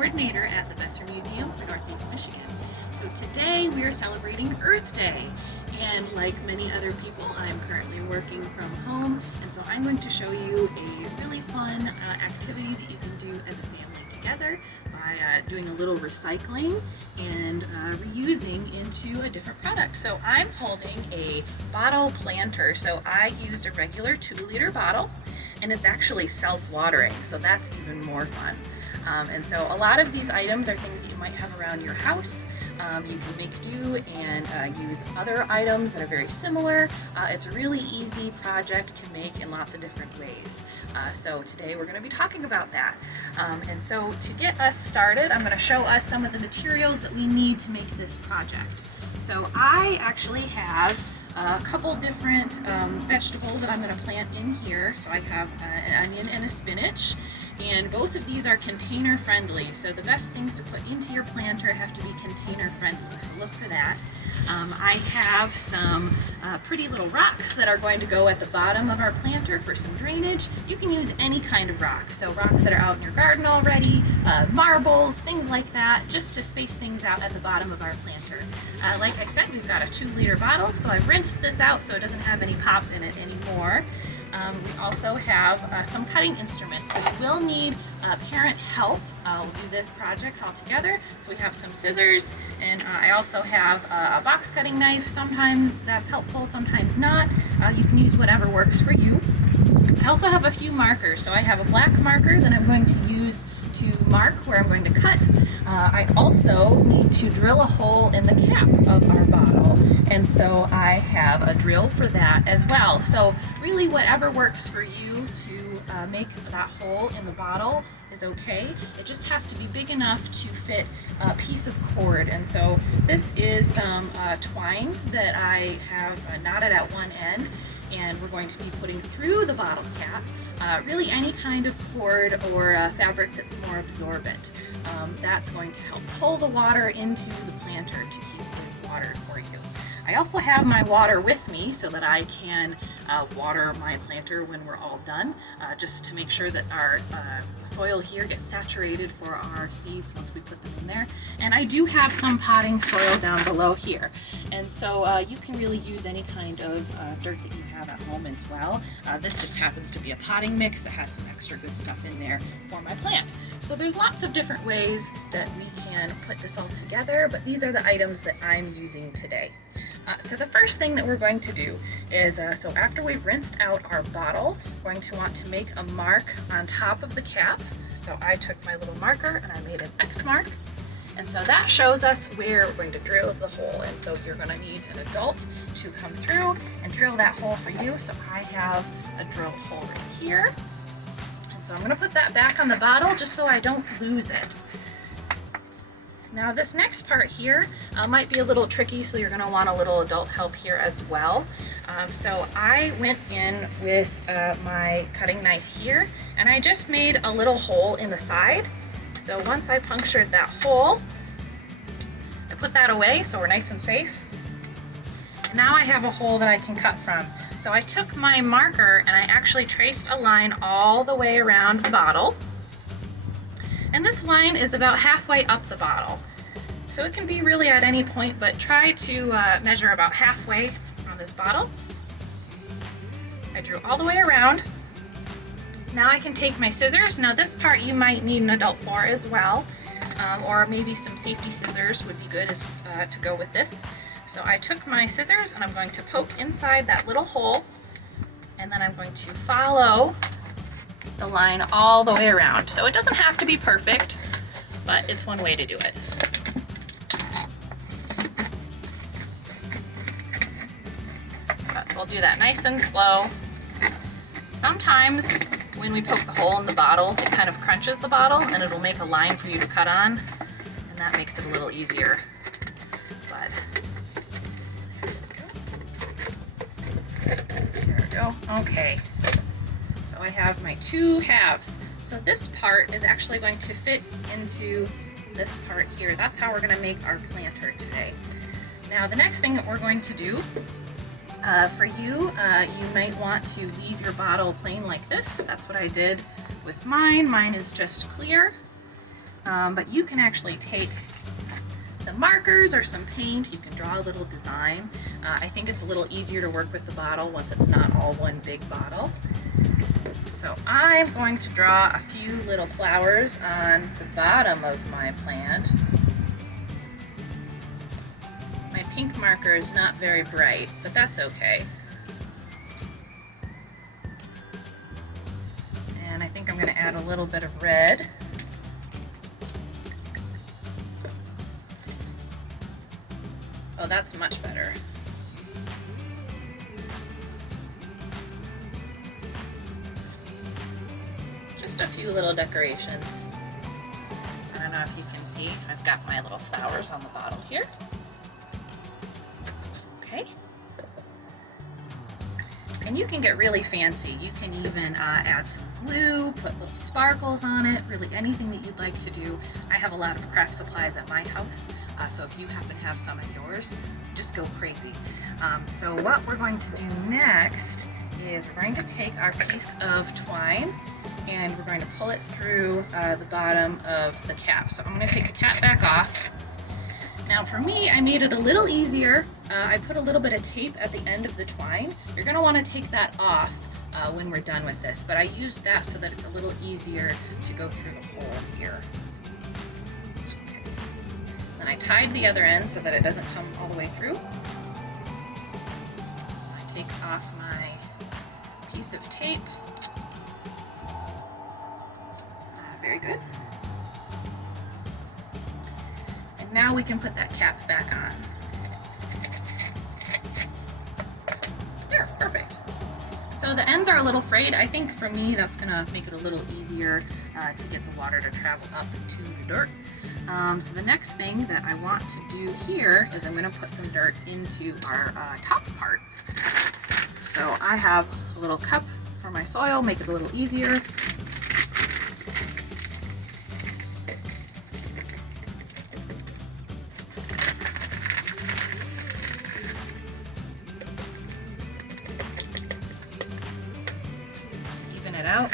coordinator at the Besser Museum for Northeast Michigan. So today we are celebrating Earth Day, and like many other people, I'm currently working from home, and so I'm going to show you a really fun activity that you can do as a family together by doing a little recycling and reusing into a different product. So I'm holding a bottle planter. So I used a regular 2-liter bottle, and it's actually self-watering, so that's even more fun. And so a lot of these items are things that you might have around your house. You can make do and use other items that are very similar. It's a really easy project to make in lots of different ways. So today we're going to be talking about that. And so to get us started, I'm going to show us some of the materials that we need to make this project. So I actually have a couple different vegetables that I'm going to plant in here. So I have an onion and a spinach, and both of these are container friendly. So the best things to put into your planter have to be container friendly, so look for that. I have some pretty little rocks that are going to go at the bottom of our planter for some drainage. You can use any kind of rock, so rocks that are out in your garden already, marbles, things like that, just to space things out at the bottom of our planter. Like I said, we've got a 2-liter bottle, so I've rinsed this out so it doesn't have any pop in it anymore. We also have some cutting instruments, so you will need parent help. We'll do this project all together. So we have some scissors, and I also have a box cutting knife. Sometimes that's helpful, sometimes not. You can use whatever works for you. I also have a few markers. So I have a black marker that I'm going to use to mark where I'm going to cut. I also need to drill a hole in the cap of our bottle, and so I have a drill for that as well. So really whatever works for you to make that hole in the bottle is okay. It just has to be big enough to fit a piece of cord. And so this is some twine that I have knotted at one end, and we're going to be putting through the bottle cap. Really any kind of cord or fabric that's more absorbent. That's going to help pull the water into the planter to keep it watered for you. I also have my water with me so that I can water my planter when we're all done, just to make sure that our soil here gets saturated for our seeds once we put them in there. And I do have some potting soil down below here, and so you can really use any kind of dirt that you have at home as well. This just happens to be a potting mix that has some extra good stuff in there for my plant. So there's lots of different ways that we can put this all together, but these are the items that I'm using today. So the first thing that we're going to do is, so after we've rinsed out our bottle, we're going to want to make a mark on top of the cap. So I took my little marker and I made an X mark. And so that shows us where we're going to drill the hole. And so you're going to need an adult to come through and drill that hole for you. So I have a drill hole right here. And so I'm going to put that back on the bottle just so I don't lose it. Now this next part here might be a little tricky, so you're going to want a little adult help here as well. So I went in with my cutting knife here, and I just made a little hole in the side. So once I punctured that hole, I put that away so we're nice and safe. And now I have a hole that I can cut from. So I took my marker and I actually traced a line all the way around the bottle. And this line is about halfway up the bottle. So it can be really at any point, but try to measure about halfway on this bottle. I drew all the way around. Now I can take my scissors. Now this part you might need an adult for as well, or maybe some safety scissors would be good to go with this. So I took my scissors and I'm going to poke inside that little hole, and then I'm going to follow the line all the way around. So it doesn't have to be perfect, but it's one way to do it. But we'll do that nice and slow. Sometimes when we poke the hole in the bottle, it kind of crunches the bottle and it'll make a line for you to cut on, and that makes it a little easier. But there we go. Okay. I have my 2 halves. So this part is actually going to fit into this part here. That's how we're going to make our planter today. Now the next thing that we're going to do, for you, you might want to leave your bottle plain like this. That's what I did with mine. Mine is just clear. but you can actually take some markers or some paint. You can draw a little design. I think it's a little easier to work with the bottle once it's not all one big bottle. So I'm going to draw a few little flowers on the bottom of my plant. My pink marker is not very bright, but that's okay. And I think I'm going to add a little bit of red. Oh, that's much better. Just a few little decorations. I don't know if you can see, I've got my little flowers on the bottle here. Okay. And you can get really fancy. You can even add some glue, put little sparkles on it, really anything that you'd like to do. I have a lot of craft supplies at my house, so if you happen to have some at yours, just go crazy. So what we're going to do next is we're going to take our piece of twine and we're going to pull it through the bottom of the cap. So I'm going to take the cap back off. Now for me, I made it a little easier. I put a little bit of tape at the end of the twine. You're going to want to take that off when we're done with this, but I used that so that it's a little easier to go through the hole here. Okay. Then I tied the other end so that it doesn't come all the way through. I take off my piece of tape. Very good. Now we can put that cap back on. There, perfect. So the ends are a little frayed. I think for me that's gonna make it a little easier to get the water to travel up to the dirt. So the next thing that I want to do here is I'm gonna put some dirt into our top part. So I have a little cup for my soil, make it a little easier. It out.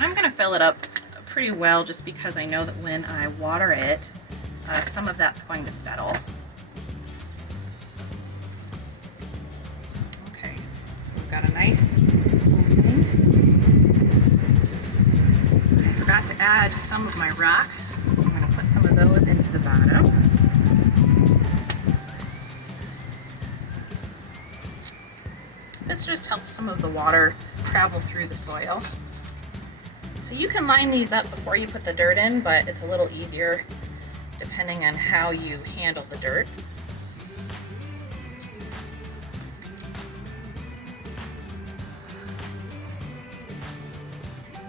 I'm going to fill it up pretty well just because I know that when I water it, some of that's going to settle. Okay, so we've got a nice opening. I forgot to add some of my rocks. I'm going to put some of those into the bottom. This just helps some of the water travel through the soil. So you can line these up before you put the dirt in, but it's a little easier depending on how you handle the dirt.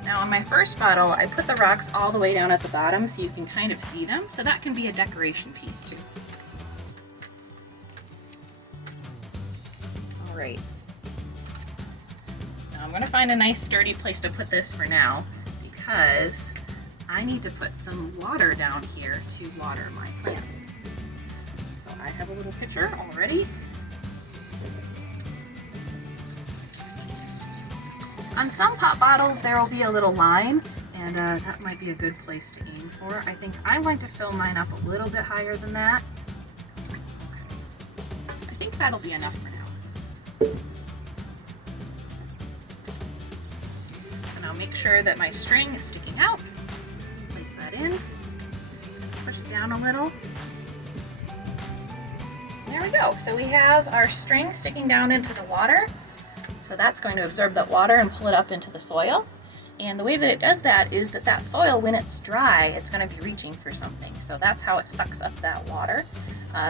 Now on my first bottle, I put the rocks all the way down at the bottom so you can kind of see them, so that can be a decoration piece too. All right. I'm going to find a nice sturdy place to put this for now because I need to put some water down here to water my plants. So I have a little pitcher already. On some pop bottles there will be a little line and that might be a good place to aim for. I think I'm going to fill mine up a little bit higher than that. Okay. I think that'll be enough for now. Now make sure that my string is sticking out. Place that in. Push it down a little. There we go. So we have our string sticking down into the water. So that's going to absorb that water and pull it up into the soil. And the way that it does that is that that soil, when it's dry, it's going to be reaching for something. So that's how it sucks up that water.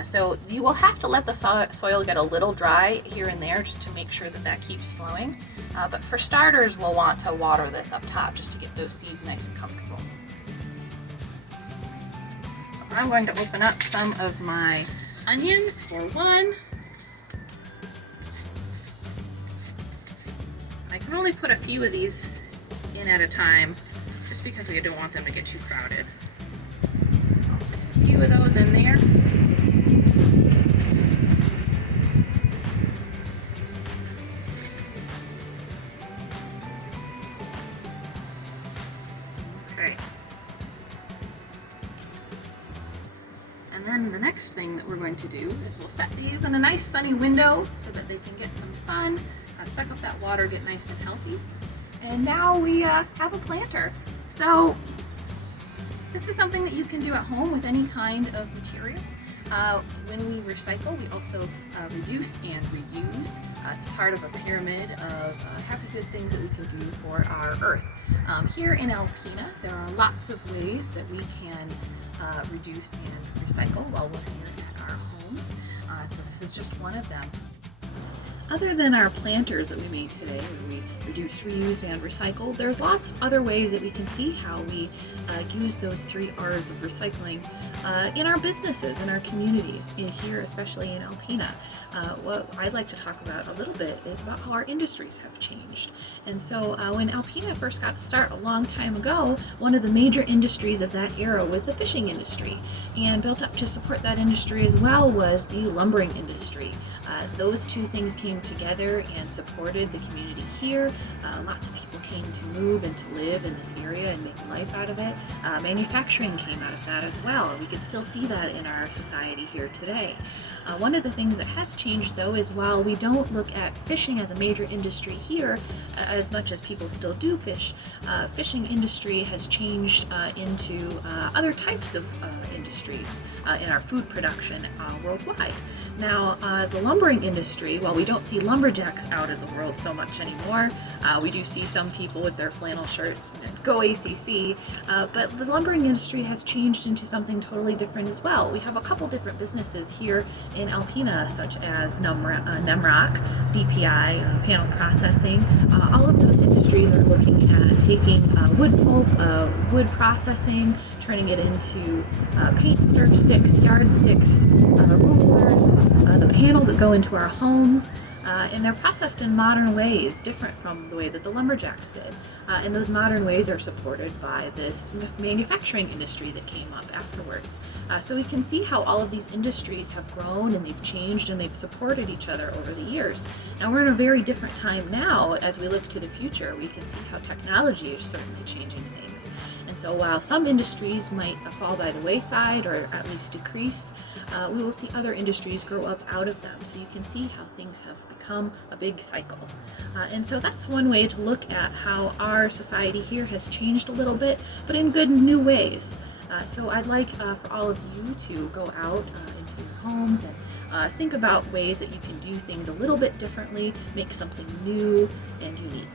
So you will have to let the soil get a little dry here and there just to make sure that that keeps flowing. But for starters, we'll want to water this up top just to get those seeds nice and comfortable. I'm going to open up some of my onions for one. I can only put a few of these in at a time just because we don't want them to get too crowded. So I'll place a few of those in there. And then the next thing that we're going to do is we'll set these in a nice sunny window so that they can get some sun, suck up that water, get nice and healthy. And now we have a planter. So this is something that you can do at home with any kind of material. When we recycle, we also reduce and reuse. It's part of a pyramid of happy good things that we can do for our earth. Here in Alpena, there are lots of ways that we can reduce and recycle while we're here at our homes. So this is just one of them. Other than our planters that we made today, where we reduce, reuse, and recycle, there's lots of other ways that we can see how we use those 3 R's of recycling in our businesses, in our communities, here especially in Alpena. What I'd like to talk about a little bit is about how our industries have changed. And so when Alpena first got to start a long time ago, one of the major industries of that era was the fishing industry. And built up to support that industry as well was the lumbering industry. Those 2 things came together and supported the community here. Lots of people came to move and to live in this area and make a life out of it. Manufacturing came out of that as well. We can still see that in our society here today. One of the things that has changed though is while we don't look at fishing as a major industry here as much as people still do fish, fishing industry has changed into other types of industries in our food production worldwide. Now the lumbering industry, while we don't see lumberjacks out in the world so much anymore, we do see some people with their flannel shirts and go ACC, but the lumbering industry has changed into something totally different as well. We have a couple different businesses here in Alpena, such as Nemrock, DPI, panel processing. All of those industries are looking at taking wood pulp, wood processing, turning it into paint sticks, yardsticks, rulers, the panels that go into our homes, and they're processed in modern ways, different from the way that the lumberjacks did. And those modern ways are supported by this manufacturing industry that came up afterwards. So we can see how all of these industries have grown and they've changed and they've supported each other over the years. Now we're in a very different time now. As we look to the future, we can see how technology is certainly changing things. And so while some industries might fall by the wayside or at least decrease, we will see other industries grow up out of them. So you can see how things have become a big cycle. And so that's one way to look at how our society here has changed a little bit, but in good new ways. So I'd like for all of you to go out into your homes and think about ways that you can do things a little bit differently, make something new and unique.